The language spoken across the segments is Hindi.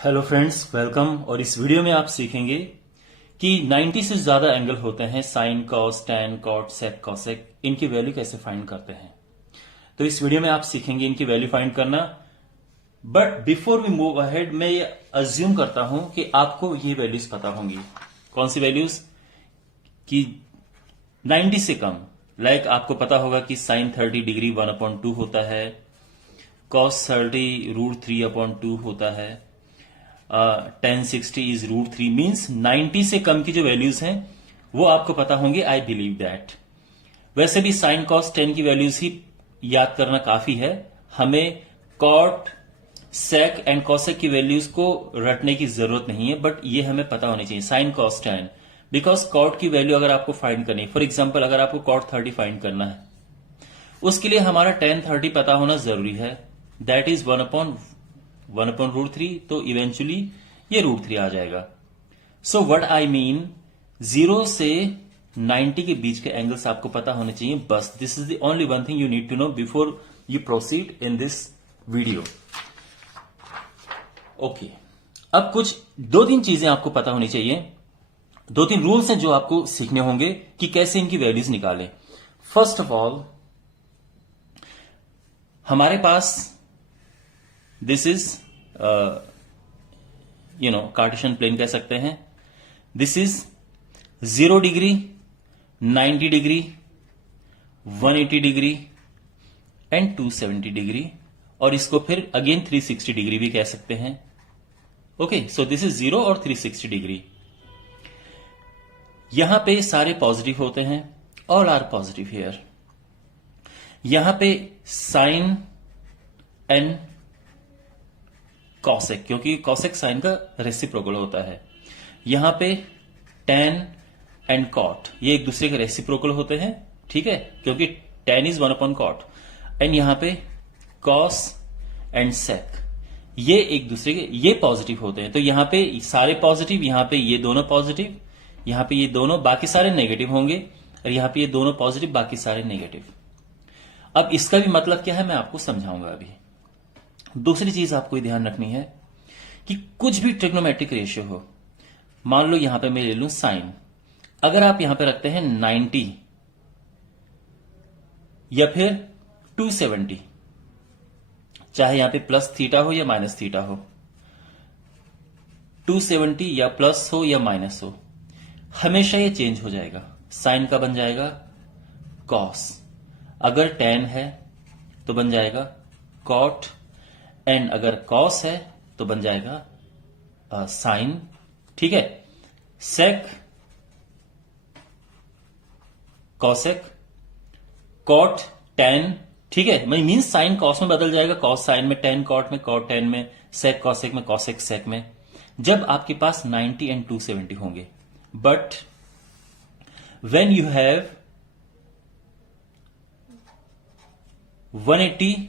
Hello friends, welcome. और इस वीडियो में आप सीखेंगे कि 90 से ज्यादा एंगल होते हैं, sine, cos, tan, cot, sec, cosec, इनकी वैल्यू कैसे फाइंड करते हैं। तो इस वीडियो में आप सीखेंगे इनकी वैल्यू फाइंड करना। But before we move ahead, मैं ये अज्यूम करता हूं कि आपको ये वैल्यूज पता होंगी। कौन सी वैल्यूज? कि 90 से कम, लाइक आपको पता होगा कि साइन 30 डिग्री 1/2 होता है, कॉस 30 √3/2 होता है, 1060 इज √3। मीन्स 90 से कम की जो वैल्यूज हैं वो आपको पता होंगे, आई बिलीव दैट। वैसे भी साइन कॉस 10 की वैल्यूज ही याद करना काफी है। हमें कॉट, सेक एंड कॉसेक की वैल्यूज को रटने की जरूरत नहीं है, बट ये हमें पता होनी चाहिए, साइन कॉस 10। बिकॉज कॉट की वैल्यू अगर आपको फाइंड करनी है, फॉर एग्जाम्पल अगर आपको कॉट 30 फाइंड करना है, उसके लिए हमारा tan 30 पता होना जरूरी है। दैट इज 1/√3, तो इवेंचुअली ये √3 आ जाएगा। सो व्हाट आई मीन, 0 से 90 के बीच के एंगल्स आपको पता होने चाहिए, बस। This is the only one thing you need to know before you proceed in this video. Okay, अब कुछ 2-3 चीजें आपको पता होनी चाहिए, 2-3 रूल्स हैं जो आपको सीखने होंगे कि कैसे इनकी वैल्यूज निकालें। फर्स्ट ऑफ ऑल, हमारे पास दिस इज कार्टेशियन प्लेन कह सकते हैं। This is 0 degree, 90 degree, 180 degree and 270 degree, और इसको फिर अगेन 360 डिग्री भी कह सकते हैं। ओके, सो दिस इज 0 और 360 डिग्री। यहां पे सारे पॉजिटिव होते हैं, ऑल आर पॉजिटिव हियर। यहां पे साइन एंड कॉसेक, क्योंकि कॉसेक साइन का रेसिप्रोकल होता है। यहां पे टैन एंड कॉट, ये एक दूसरे के रेसिप्रोकल होते हैं, ठीक है, क्योंकि टैन इज 1/cot। एंड यहां पे कॉस एंड सेक, ये एक दूसरे के, ये पॉजिटिव होते हैं। तो यहां पे सारे पॉजिटिव, यहां पे ये दोनों पॉजिटिव, यहां पे ये दोनों, बाकी सारे नेगेटिव होंगे, और यहां पे ये दोनों पॉजिटिव, बाकी सारे नेगेटिव। अब इसका भी मतलब क्या है मैं आपको समझाऊंगा अभी। दूसरी चीज आपको ध्यान रखनी है कि कुछ भी ट्रिग्नोमेट्रिक रेशियो हो, मान लो यहां पे मैं ले लूं साइन, अगर आप यहां पे रखते हैं 90 या फिर 270, चाहे यहां पे प्लस थीटा हो या माइनस थीटा हो, 270 या प्लस हो या माइनस हो, हमेशा ये चेंज हो जाएगा। साइन का बन जाएगा कॉस, अगर टैन है तो बन जाएगा कॉट, एंड अगर कॉस है तो बन जाएगा साइन, ठीक है। सेक, कॉसेक, कॉट, टैन, ठीक है, मीन्स साइन कॉस में बदल जाएगा, कॉस साइन में, टैन कॉट में, कॉट टैन में, सेक कॉसेक में, कॉसेक सेक में, जब आपके पास 90 एंड 270 होंगे। But when you have 180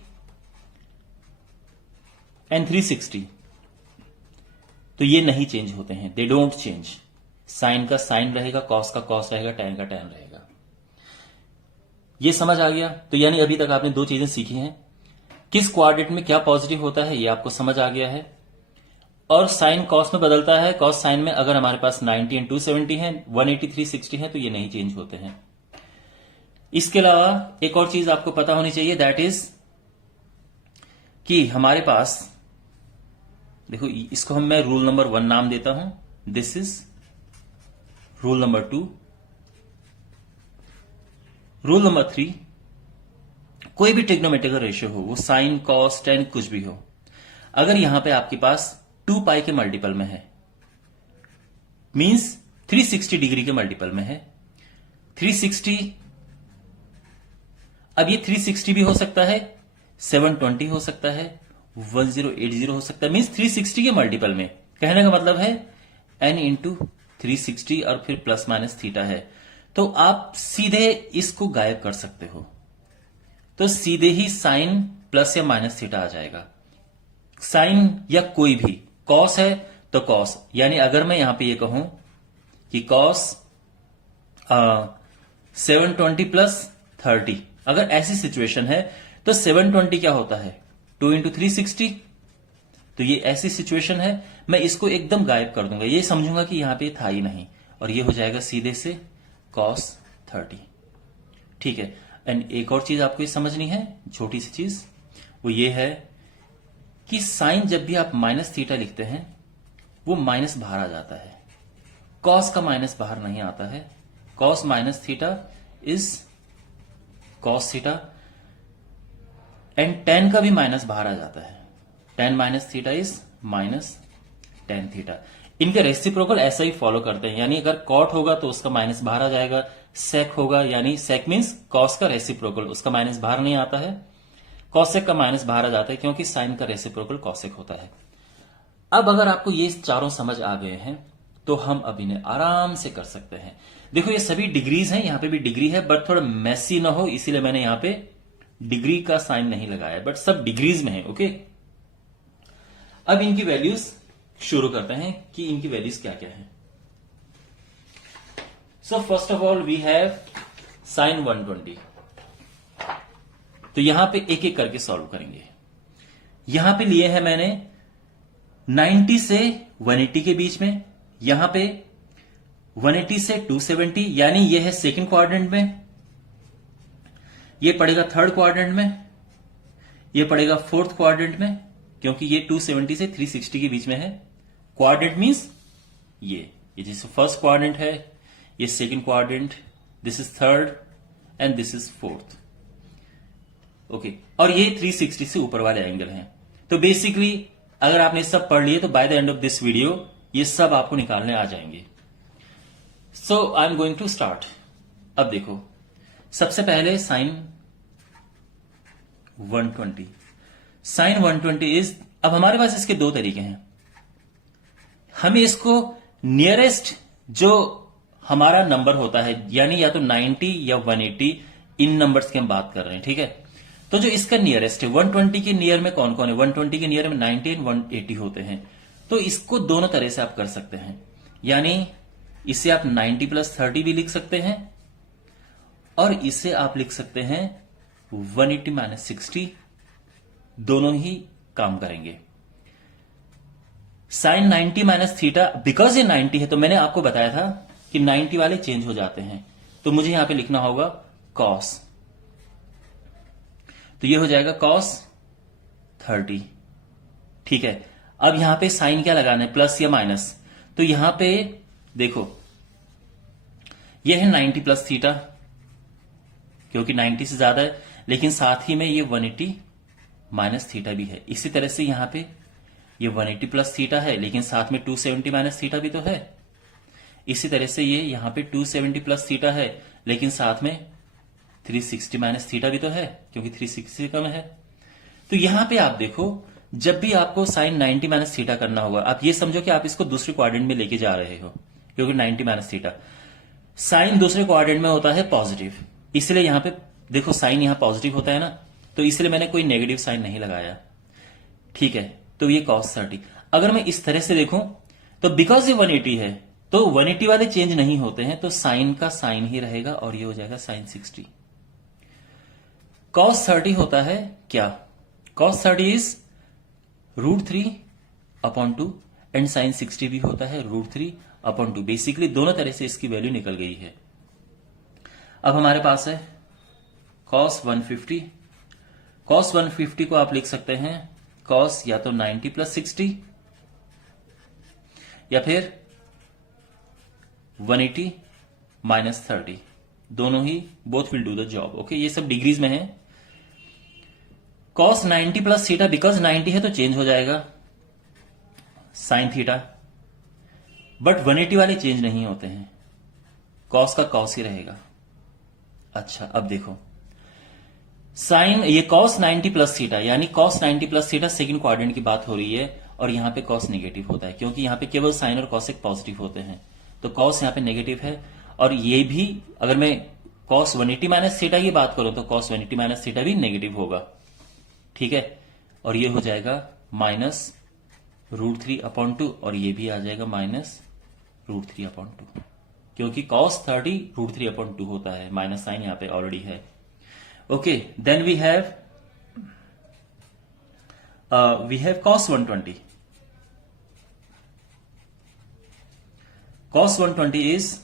and 360, तो ये नहीं चेंज होते हैं, दे डोंट चेंज। साइन का साइन रहेगा, कॉस का कॉस रहेगा, टैन का टैन रहेगा। ये समझ आ गया? तो यानी अभी तक आपने 2 चीजें सीखी हैं, किस क्वाड्रेंट में क्या पॉजिटिव होता है ये आपको समझ आ गया है, और साइन कॉस में बदलता है, कॉस साइन में अगर हमारे पास 90 एंड 270 है, 180 360 है, तो ये नहीं चेंज होते हैं। इसके अलावा एक और चीज आपको पता होनी चाहिए, दैट इज कि हमारे पास, देखो इसको मैं रूल नंबर 1 नाम देता हूं, this is rule number 2। Rule number 3, कोई भी ट्रिग्नोमेट्रिकल रेशियो हो, वो साइन, कॉस, टैन कुछ भी हो, अगर यहां पे आपके पास 2 पाई के मल्टीपल में है, मींस 360 डिग्री के मल्टीपल में है, 360, अब ये 360 भी हो सकता है, 720 हो सकता है, 1080 हो सकता है, मींस 360 के मल्टीपल में। कहने का मतलब है n इंटू 360 और फिर प्लस माइनस थीटा है, तो आप सीधे इसको गायब कर सकते हो, तो सीधे ही साइन प्लस या माइनस थीटा आ जाएगा। साइन या कोई भी, कॉस है तो कॉस, यानी अगर मैं यहां पे ये कहूं कि कॉस 720 प्लस 30, अगर ऐसी सिचुएशन है तो 720 क्या होता है, 2 इंटू 360 तो ये ऐसी सिचुएशन है, मैं इसको एकदम गायब कर दूंगा, ये समझूंगा कि यहां पे था ही नहीं, और ये हो जाएगा सीधे से cos 30। ठीक है। एंड एक और चीज आपको ये समझनी है, छोटी सी चीज, वो ये है कि साइन जब भी आप माइनस थीटा लिखते हैं वो माइनस बाहर आ जाता है, कॉस का माइनस बाहर नहीं आता है। Cos minus theta is cos theta, and ten का भी माइनस बाहर आ जाता है, ten minus theta is minus tan theta. इनके रेसिप्रोकल ऐसा ही फॉलो करते हैं, यानी अगर कॉट होगा तो उसका माइनस बाहर आ जाएगा, सेक होगा, यानी सेक मीन्स कॉस का रेसिप्रोकल, उसका माइनस बाहर नहीं आता है, कॉसेक का माइनस बाहर आ जाता है, क्योंकि साइन का रेसिप्रोकल कॉसेक होता है। अब अगर आपको ये चारों समझ आ गए हैं तो हम अब इन्हें आराम से कर सकते हैं। देखो ये सभी डिग्रीज हैं, यहां पे भी डिग्री है, बट थोड़ा मैसी ना हो इसीलिए मैंने यहां पे डिग्री का साइन नहीं लगाया, बट सब डिग्रीज में है। ओके, अब इनकी वैल्यूज शुरू करते हैं कि इनकी वैल्यूज क्या क्या है। So first of all we have sine 120। तो यहां पे एक एक करके सॉल्व करेंगे। यहां पे लिए हैं मैंने 90 से 180 के बीच में, यहां पे 180 से 270, यानी ये है सेकंड क्वाड्रेंट में, ये पड़ेगा थर्ड क्वाड्रेंट में, ये पड़ेगा फोर्थ क्वाड्रेंट में, क्योंकि ये 270 से 360 के बीच में है। क्वाड्रेंट मींस ये जैसे फर्स्ट क्वाड्रेंट है, ये second quadrant, this is third and this is fourth. Okay, और ये 360 से ऊपर वाले एंगल हैं। तो बेसिकली अगर आपने सब पढ़ लिए तो by the end of this video ये सब आपको निकालने आ जाएंगे। So I am going to start. अब देखो, सबसे पहले साइन 120। साइन 120 इज, अब हमारे पास इसके दो तरीके हैं। हमें इसको नियरेस्ट जो हमारा नंबर होता है, यानी या तो 90 या 180, इन नंबर्स की हम बात कर रहे हैं। ठीक है, तो जो इसका नियरेस्ट है 120 के नियर में कौन कौन है, 120 के नियर में 90 एंड 180 होते हैं। तो इसको दोनों तरह से आप कर सकते हैं, यानी इसे आप 90 प्लस 30 भी लिख सकते हैं, और इसे आप लिख सकते हैं 180 माइनस 60, दोनों ही काम करेंगे। साइन 90 माइनस थीटा, बिकॉज ये 90 है तो मैंने आपको बताया था कि 90 वाले चेंज हो जाते हैं, तो मुझे यहां पे लिखना होगा कॉस, तो ये हो जाएगा कॉस 30। ठीक है, अब यहां पे साइन क्या लगाना है, प्लस या माइनस, तो यहां पे देखो ये है 90 प्लस थीटा, क्योंकि 90 से ज्यादा है, लेकिन साथ ही में ये 180 माइनस थीटा भी है। इसी तरह से यहां पे ये 180 प्लस थीटा है, लेकिन साथ में 270 माइनस थीटा भी तो है। इसी तरह से ये यहां पे 270 प्लस थीटा है, लेकिन साथ में 360 माइनस थीटा भी तो है, क्योंकि 360 से कम है। तो यहां पे आप देखो, जब भी आपको साइन 90 माइनस थीटा करना होगा, आप ये समझो कि आप इसको दूसरे क्वाड्रेंट में लेके जा रहे हो, क्योंकि 90 माइनस थीटा साइन दूसरे क्वाड्रेंट में होता है पॉजिटिव, इसलिए यहां पे देखो साइन यहां पॉजिटिव होता है ना, तो इसलिए मैंने कोई नेगेटिव साइन नहीं लगाया। ठीक है, तो ये cos 30। अगर मैं इस तरह से देखूं तो बिकॉज ये 180 है तो 180 वाले चेंज नहीं होते हैं, तो साइन का साइन ही रहेगा, और ये हो जाएगा साइन 60। cos 30 होता है क्या, cos 30 इज √3/2 एंड साइन 60 भी होता है √3/2। बेसिकली दोनों तरह से इसकी वैल्यू निकल गई है। अब हमारे पास है cos 150। cos 150 को आप लिख सकते हैं cos या तो 90 प्लस 60 या फिर 180 माइनस 30, दोनों ही both will do the job. Okay, ये सब डिग्रीज में है। cos 90 प्लस थीटा, बिकॉज 90 है तो चेंज हो जाएगा साइन थीटा, बट 180 वाले चेंज नहीं होते हैं, cos का cos ही रहेगा। अच्छा, अब देखो साइन, ये cos 90 प्लस थीटा, यानी cos 90 plus theta second quadrant की बात हो रही है, और यहां पे cos नेगेटिव होता है, क्योंकि यहां पे केवल साइन और cosec पॉजिटिव होते हैं, तो cos यहां पे नेगेटिव है। और ये भी अगर मैं cos 180 माइनस थीटा की बात करूं तो cos 180 माइनस थीटा भी नेगेटिव होगा। ठीक है, और ये हो जाएगा माइनस √3/2, और ये भी आ जाएगा माइनस √3/2, क्योंकि cos 30 √3/2 होता है, माइनस साइन यहां पे ऑलरेडी है। Okay, then we have we have cos 120. Cos 120 is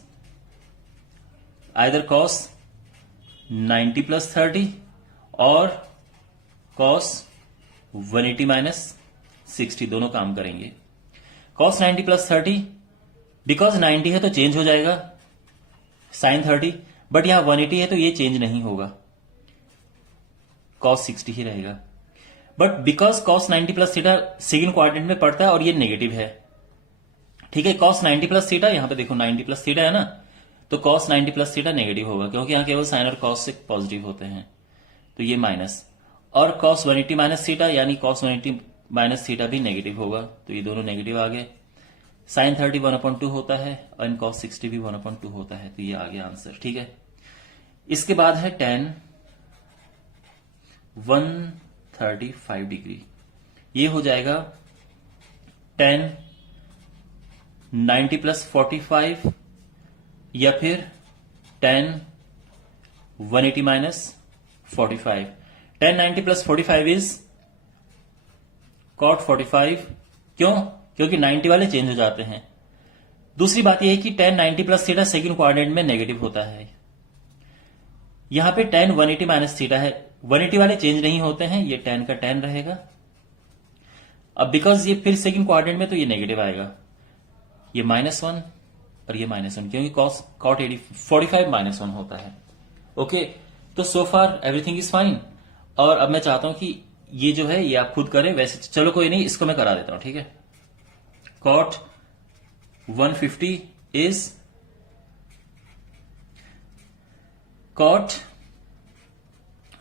either cos 90 plus 30 or cos 180 minus 60, दोनों काम करेंगे. cos 90 plus 30, बिकॉज 90 है तो चेंज हो जाएगा sin 30, बट यहां 180 है तो ये चेंज नहीं होगा, cos 60 ही रहेगा. But because cos 90 plus theta second quadrant में पड़ता है और ये नेगेटिव है, ठीक है. cos 90 प्लस थीटा, यहां पे देखो 90 प्लस थीटा है ना, तो cos 90 प्लस थीटा नेगेटिव होगा क्योंकि यहां केवल साइन और cos से पॉजिटिव होते हैं, तो ये माइनस. और cos 180 माइनस थीटा यानी cos 180 माइनस थीटा भी नेगेटिव होगा, तो ये दोनों नेगेटिव आ गए. साइन 30 1/2 होता है और cos 60 भी 1/2 होता है, तो ये आ गया आंसर, ठीक है. इसके बाद है tan 135 डिग्री, ये हो जाएगा tan 90 प्लस 45 या फिर tan 180 minus 45. tan 90 plus 45 is cot 45. क्यों? क्योंकि 90 वाले चेंज हो जाते हैं. दूसरी बात यह है कि tan 90 plus theta second quadrant में नेगेटिव होता है. यहां पे tan 180 माइनस थीटा है, 180 वाले चेंज नहीं होते हैं, ये tan का tan रहेगा. अब बिकॉज ये फिर सेकेंड क्वाड्रेंट में तो ये नेगेटिव आएगा, ये -1 और ये -1 क्योंकि cot 45 -1 होता है. ओके, तो सो फार एवरीथिंग इज फाइन. और अब मैं चाहता हूं कि ये जो है ये आप खुद करें. वैसे चलो कोई नहीं, इसको मैं करा देता हूं, ठीक है. cot 150 इज cot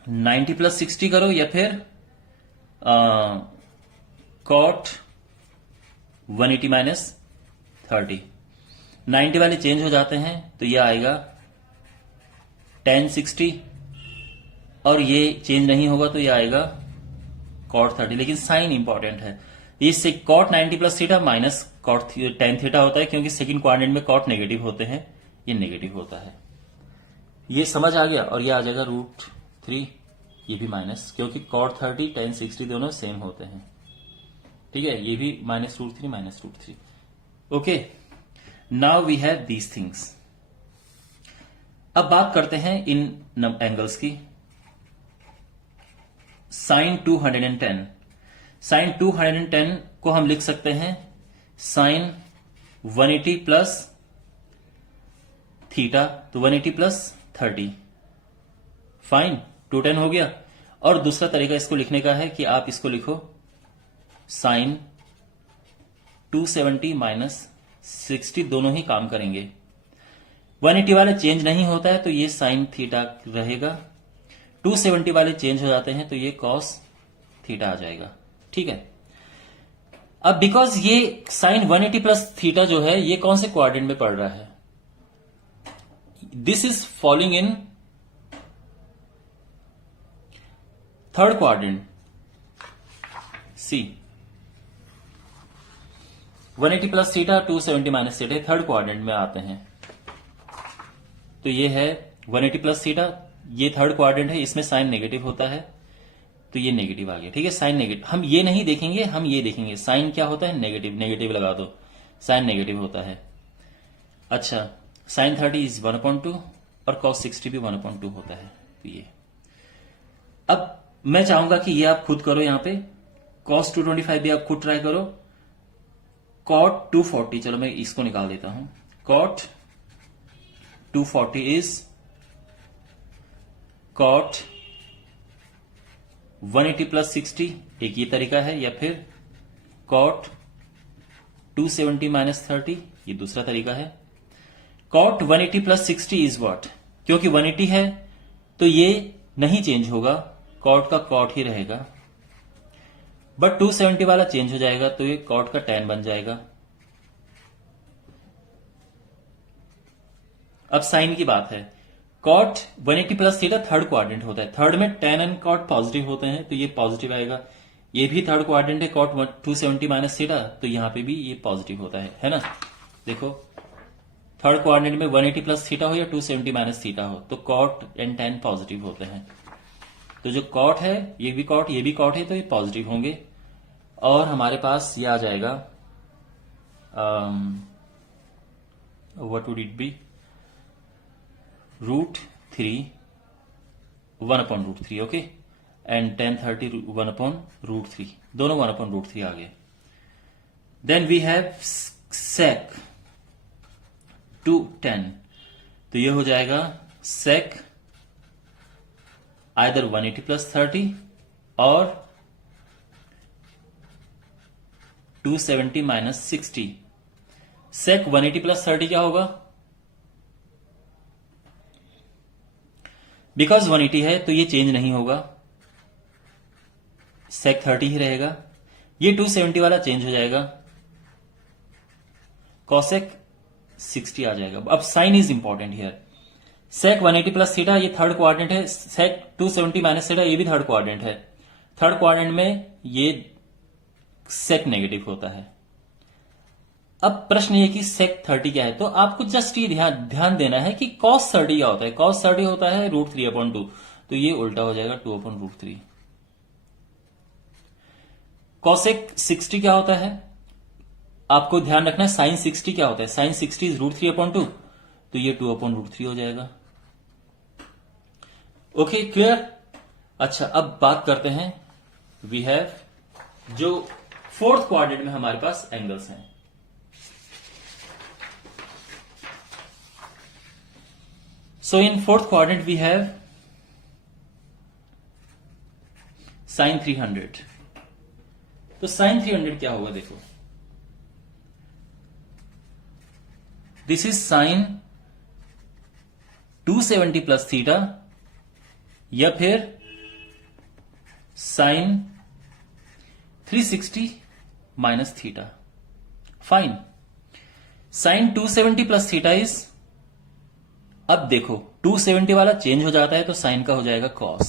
90 प्लस 60 करो या फिर cot 180 माइनस 30. 90 वाले चेंज हो जाते हैं तो ये आएगा tan 60 और ये चेंज नहीं होगा तो ये आएगा cot 30. लेकिन साइन इंपॉर्टेंट है, इससे cot 90 plus theta minus cot tan theta होता है क्योंकि सेकंड क्वाड्रेंट में cot नेगेटिव होते हैं, ये नेगेटिव होता है. ये समझ आ गया. और ये आ जाएगा √3, ये भी माइनस क्योंकि cot 30 tan 60 दोनों सेम होते हैं, ठीक है. ये भी -√3. Okay, now we have these things. अब बात करते हैं इन एंगल्स की. sin 210, sin 210 को हम लिख सकते हैं sin 180 प्लस थीटा, तो 180 प्लस 30. फाइन, 210 हो गया. और दूसरा तरीका इसको लिखने का है कि आप इसको लिखो sin 270 माइनस 60, दोनों ही काम करेंगे. 180 वाले चेंज नहीं होता है तो ये sin थीटा रहेगा, 270 वाले चेंज हो जाते हैं तो ये cos थीटा आ जाएगा, ठीक है. अब बिकॉज ये sin 180 प्लस थीटा जो है ये कौन से क्वाड्रेंट में पड़ रहा है, this is following in third quadrant. See 180 plus theta 270 minus theta third quadrant में आते हैं, तो ये है 180 प्लस थीटा, ये थर्ड क्वाड्रेंट है, इसमें साइन नेगेटिव होता है तो ये नेगेटिव आ गया, ठीक है. साइन नेगेटिव हम ये नहीं देखेंगे, हम ये देखेंगे साइन क्या होता है, नेगेटिव. नेगेटिव लगा दो, साइन नेगेटिव होता है. अच्छा, साइन 30 इज 1/2 और cos 60 भी 1/2 होता है, तो ये. अब मैं चाहूंगा कि ये आप खुद करो, यहां पे cos 225 भी आप खुद ट्राई करो. cot 240, चलो मैं इसको निकाल देता हूं. cot 240 इज cot 180 प्लस 60, एक ये तरीका है, या फिर cot 270 माइनस 30, ये दूसरा तरीका है. cot 180 प्लस 60 इज व्हाट, क्योंकि 180 है तो ये नहीं चेंज होगा, cot का cot ही रहेगा. बट 270 वाला चेंज हो जाएगा तो ये cot का tan बन जाएगा. अब साइन की बात है. cot 180 plus theta third quadrant होता है, थर्ड में tan एंड cot पॉजिटिव होते हैं तो ये पॉजिटिव आएगा. ये भी थर्ड क्वाड्रेंट है, cot 270 माइनस थीटा, तो यहां पे भी ये पॉजिटिव होता है ना. देखो थर्ड क्वाड्रेंट में 180 प्लस थीटा हो या 270 माइनस थीटा हो तो cot एंड tan पॉजिटिव होते हैं. तो जो cot है ये भी cot है तो ये पॉजिटिव होंगे. और हमारे पास ये आ जाएगा what would it be, √3 1/√3, okay, and 1030 1/√3, दोनों 1/√3 आ गए. देन वी हैव sec 210, तो ये हो जाएगा sec आइदर 180 + 30 और 270 - 60. sec 180 + 30 क्या होगा? बिकॉज 180 है तो ये चेंज नहीं होगा, sec 30 ही रहेगा. ये 270 वाला चेंज हो जाएगा, cosec 60 आ जाएगा. अब sine is important here. sec 180 + theta ये थर्ड क्वाड्रेंट है, sec 270 - थीटा ये भी थर्ड क्वाड्रेंट है. थर्ड क्वाड्रेंट में ये sec नेगेटिव होता है. अब प्रश्न ये कि sec 30 क्या है, तो आपको जस्ट ये ध्यान देना है कि cos 30 क्या होता है. cos 30 होता है √3/2, तो ये उल्टा हो जाएगा 2/√3. cosec 60 क्या होता है, आपको ध्यान रखना है. sin 60 क्या होता है, sin 60 इज √3/2, तो ये 2/√3 हो जाएगा. Okay, clear. अच्छा, अब बात करते हैं, वी हैव जो फोर्थ क्वाड्रेंट में हमारे पास एंगल्स हैं. So in fourth quadrant we have sin 300. तो sin 300 क्या होगा, देखो, दिस इज sin 270 + थीटा या फिर sin 360 - theta. Fine. sin 270 + theta is, अब देखो 270 वाला चेंज हो जाता है तो साइन का हो जाएगा cos,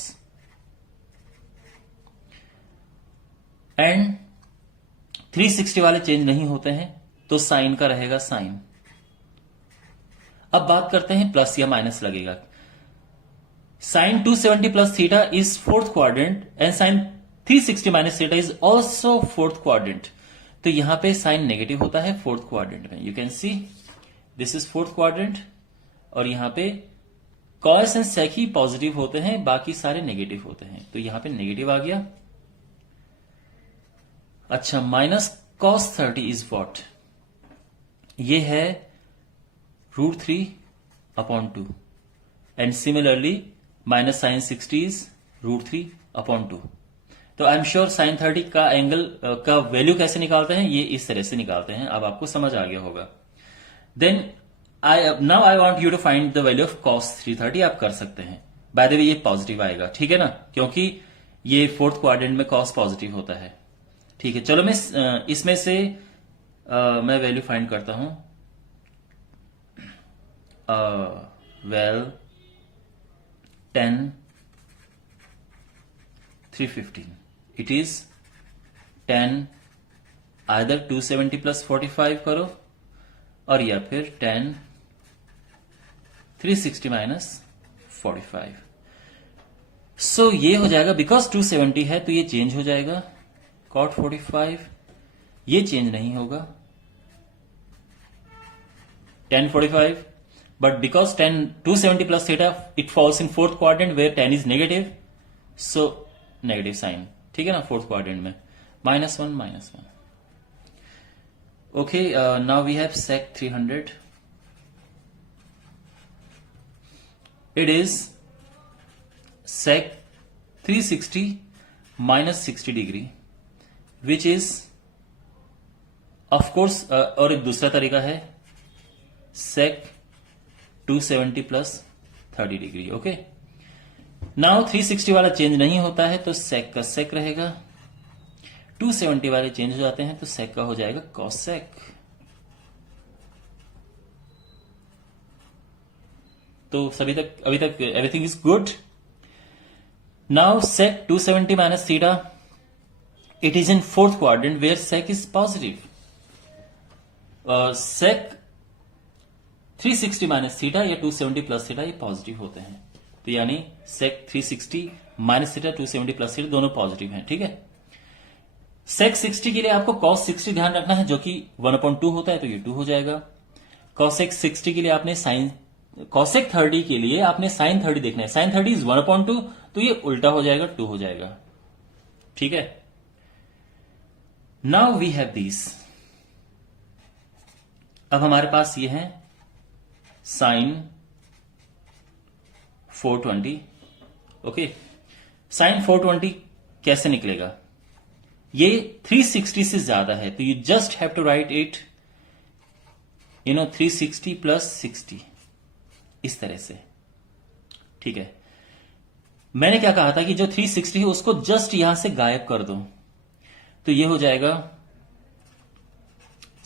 एंड 360 वाले चेंज नहीं होते हैं तो साइन का रहेगा साइन. अब बात करते हैं प्लस या माइनस लगेगा. sin 270 + theta is fourth quadrant and sin 360 - theta is also fourth quadrant. तो यहां पे साइन नेगेटिव होता है फोर्थ क्वाड्रेंट में. You can see this is fourth quadrant और यहां पे cos and sec he positive होते हैं, बाकी सारे नेगेटिव होते हैं. तो यहां पे नेगेटिव आ गया. अच्छा, -cos 30 इज व्हाट, ये है √3/2 एंड सिमिलरली -sin 60 इज √3/2. तो आई एम श्योर sin 30 का एंगल का वैल्यू कैसे निकालते हैं, ये इस तरह से निकालते हैं. अब आपको समझ आ गया होगा. Then now I want you to find the value of cos 330. आप कर सकते हैं. बाय द वे ये पॉजिटिव आएगा, ठीक है ना, क्योंकि ये फोर्थ क्वाड्रेंट में cos पॉजिटिव होता है. ठीक है, चलो मैं इसमें से मैं वैल्यू फाइंड करता हूं. वेल 10 315, इट इज 10 आइदर 270 + 45 करो और या फिर 10 360 - 45. सो ये हो जाएगा, बिकॉज 270 है तो ये चेंज हो जाएगा. cot 45 ये चेंज नहीं होगा, 10 45, but because 270 + theta it falls in fourth quadrant where 10 is negative, so negative sine. ठीक है ना, फोर्थ क्वाड्रेंट में -1 - 1. Okay, now we have sec 300. It is sec 360 - 60 degree, which is of course और एक दूसरा तरीका है sec 270 + 30 degree. Okay, now 360 वाला चेंज नहीं होता है तो sec का sec रहेगा. 270 वाले चेंज हो जाते हैं तो sec का हो जाएगा cosec. तो अभी तक everything is good. Now sec 270 - theta, it is in fourth quadrant where sec is positive. sec 360 - theta या 270 + थीटा ये पॉजिटिव होते हैं. तो यानी sec 360 - थीटा 270 + थीटा दोनों पॉजिटिव हैं. ठीक है, सेक 60 के लिए आपको कॉस 60 ध्यान रखना है, जो कि 1/2 होता है, तो ये 2 हो जाएगा। कॉसेक 60 के लिए आपने साइन, कॉसेक 30 के लिए आपने साइन 30 देखना है। साइन 30 इज 1/2, तो ये उल्टा हो जाएगा, 2 हो जाएगा। ठीक है। Now we have this. अब हमारे पास ये है साइन 420। ओके, साइन 420 कैसे निकलेगा? ये 360 से ज्यादा है, तो you just have to write it 360 plus 60 इस तरह से। ठीक है। मैंने क्या कहा था कि जो 360 है उसको जस्ट यहां से गायब कर दो, तो ये हो जाएगा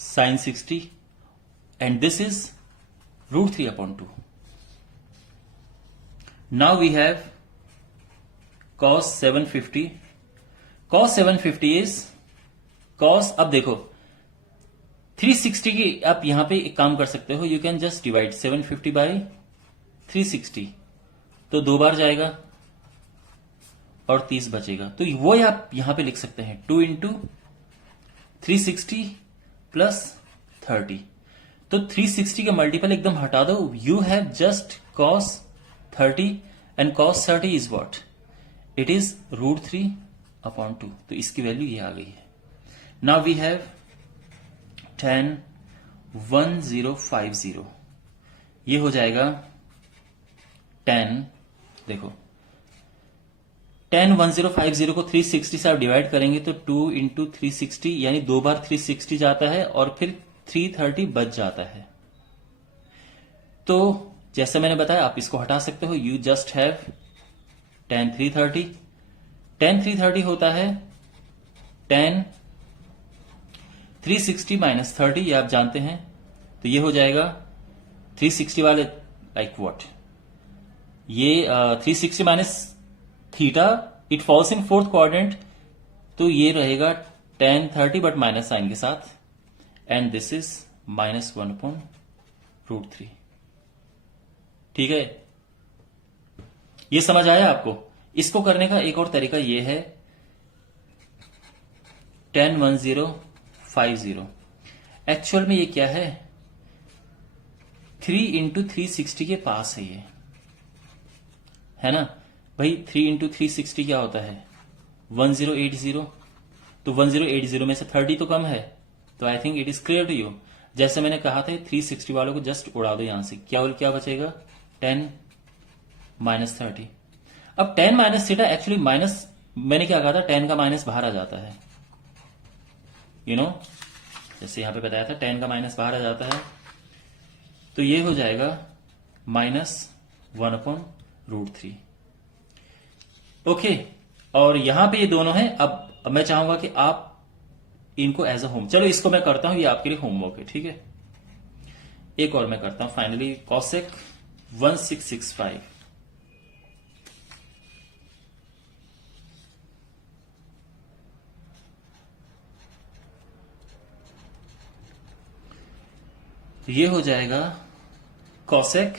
sine 60 and this is √3/2। Now we have cos 750। cos 750 is cos, अब देखो 360 की आप यहां पे एक काम कर सकते हो, you can just divide 750 by 360, तो 2 बार जाएगा और 30 बचेगा, तो वो आप यहां पे लिख सकते हैं 2 इंटू 360 प्लस 30। तो 360 का मल्टीपल एकदम हटा दो, you have just cos 30 and cos 30 is what? It is √3/2, तो इसकी वैल्यू ये आ गई है। नाउ वी हैव tan 1050, ये हो जाएगा tan, देखो tan 1050 को 360 से आप डिवाइड करेंगे तो 2 इंटू 360, यानी 2 बार 360 जाता है और फिर 330 बच जाता है। तो जैसे मैंने बताया, आप इसको हटा सकते हो, you just have tan 330। tan 330 होता है tan 360 माइनस 30, ये आप जानते हैं, तो ये हो जाएगा 360 वाले लाइक व्हाट, ये 360 minus theta, it falls in 4th quadrant, तो ये रहेगा tan 30 बट माइनस साइन के साथ, एंड दिस इज -1/√3। ठीक है, ये समझ आया आपको? इसको करने का एक और तरीका ये है, tan 1050, एक्चुअल में ये क्या है, 3 इंटू 360 के पास है ये, है ना भाई? 3 इंटू 360 क्या होता है? 1080, तो 1080 में से 30 तो कम है, तो I think it is clear to you. जैसे मैंने कहा था 360 वालों को जस्ट उड़ा दो यहां से, क्या बचेगा? 10 माइनस 30। अब 10 माइनस थीटा एक्चुअली माइनस, मैंने क्या कहा था, 10 का माइनस बाहर आ जाता है, जैसे यहां पे बताया था 10 का माइनस बाहर आ जाता है, तो ये हो जाएगा -1/√3। ओके, और यहां पे ये दोनों हैं। अब मैं चाहूंगा कि आप इनको एज अ होम, चलो इसको मैं करता हूं, ये आपके लिए होमवर्क है। ठीक है, एक और मैं करता हूं फाइनली, कॉसेक 1665। तो ये हो जाएगा कॉसेक,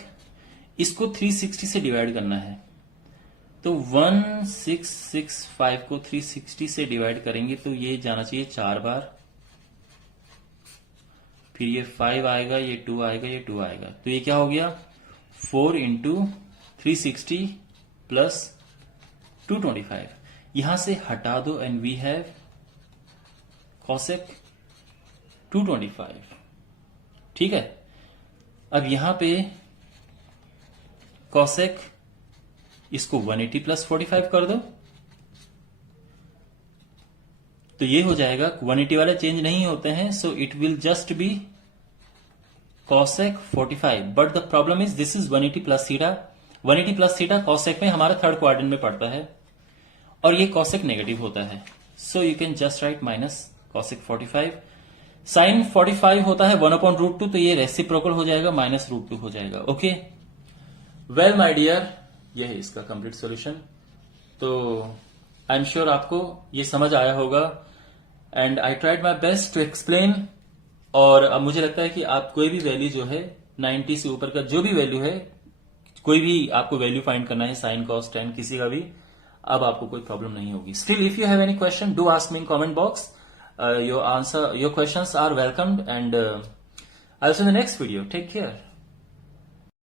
इसको 360 से डिवाइड करना है, तो 1665 को 360 से डिवाइड करेंगे तो ये जाना चाहिए 4 बार, फिर ये 5 आएगा, ये 2 आएगा, ये 2 आएगा, तो ये क्या हो गया? 4 इंटू 360 प्लस 225, यहां से हटा दो एंड वी हैव कॉसेक 225। ठीक है, अब यहां पे कॉसेक, इसको 180 प्लस 45 कर दो, तो ये हो जाएगा, 180 वाले चेंज नहीं होते हैं, so it will just be cosec 45, but the problem is this is 180 plus theta. 180 plus theta cosec में हमारा 3rd क्वाड्रेंट में पड़ता है, और ये कॉसेक नेगेटिव होता है, so you can just write minus cosec 45। Sine 45 होता है 1/√2, तो ये रेसिप्रोकल हो जाएगा, -√2 हो जाएगा। ओके, वेल माय डियर, यह है इसका कंप्लीट सॉल्यूशन। तो आई एम श्योर आपको ये समझ आया होगा, and I tried my best to explain. और अब मुझे लगता है कि आप कोई भी वैल्यू जो है 90 से ऊपर का जो भी वैल्यू है, कोई भी आपको वैल्यू फाइंड करना है, साइन कॉस टेन किसी का भी, अब आपको कोई प्रॉब्लम नहीं होगी. Still if you have any question, do ask me in comment box. Your questions are welcomed, and I'll see you in the next video. Take care.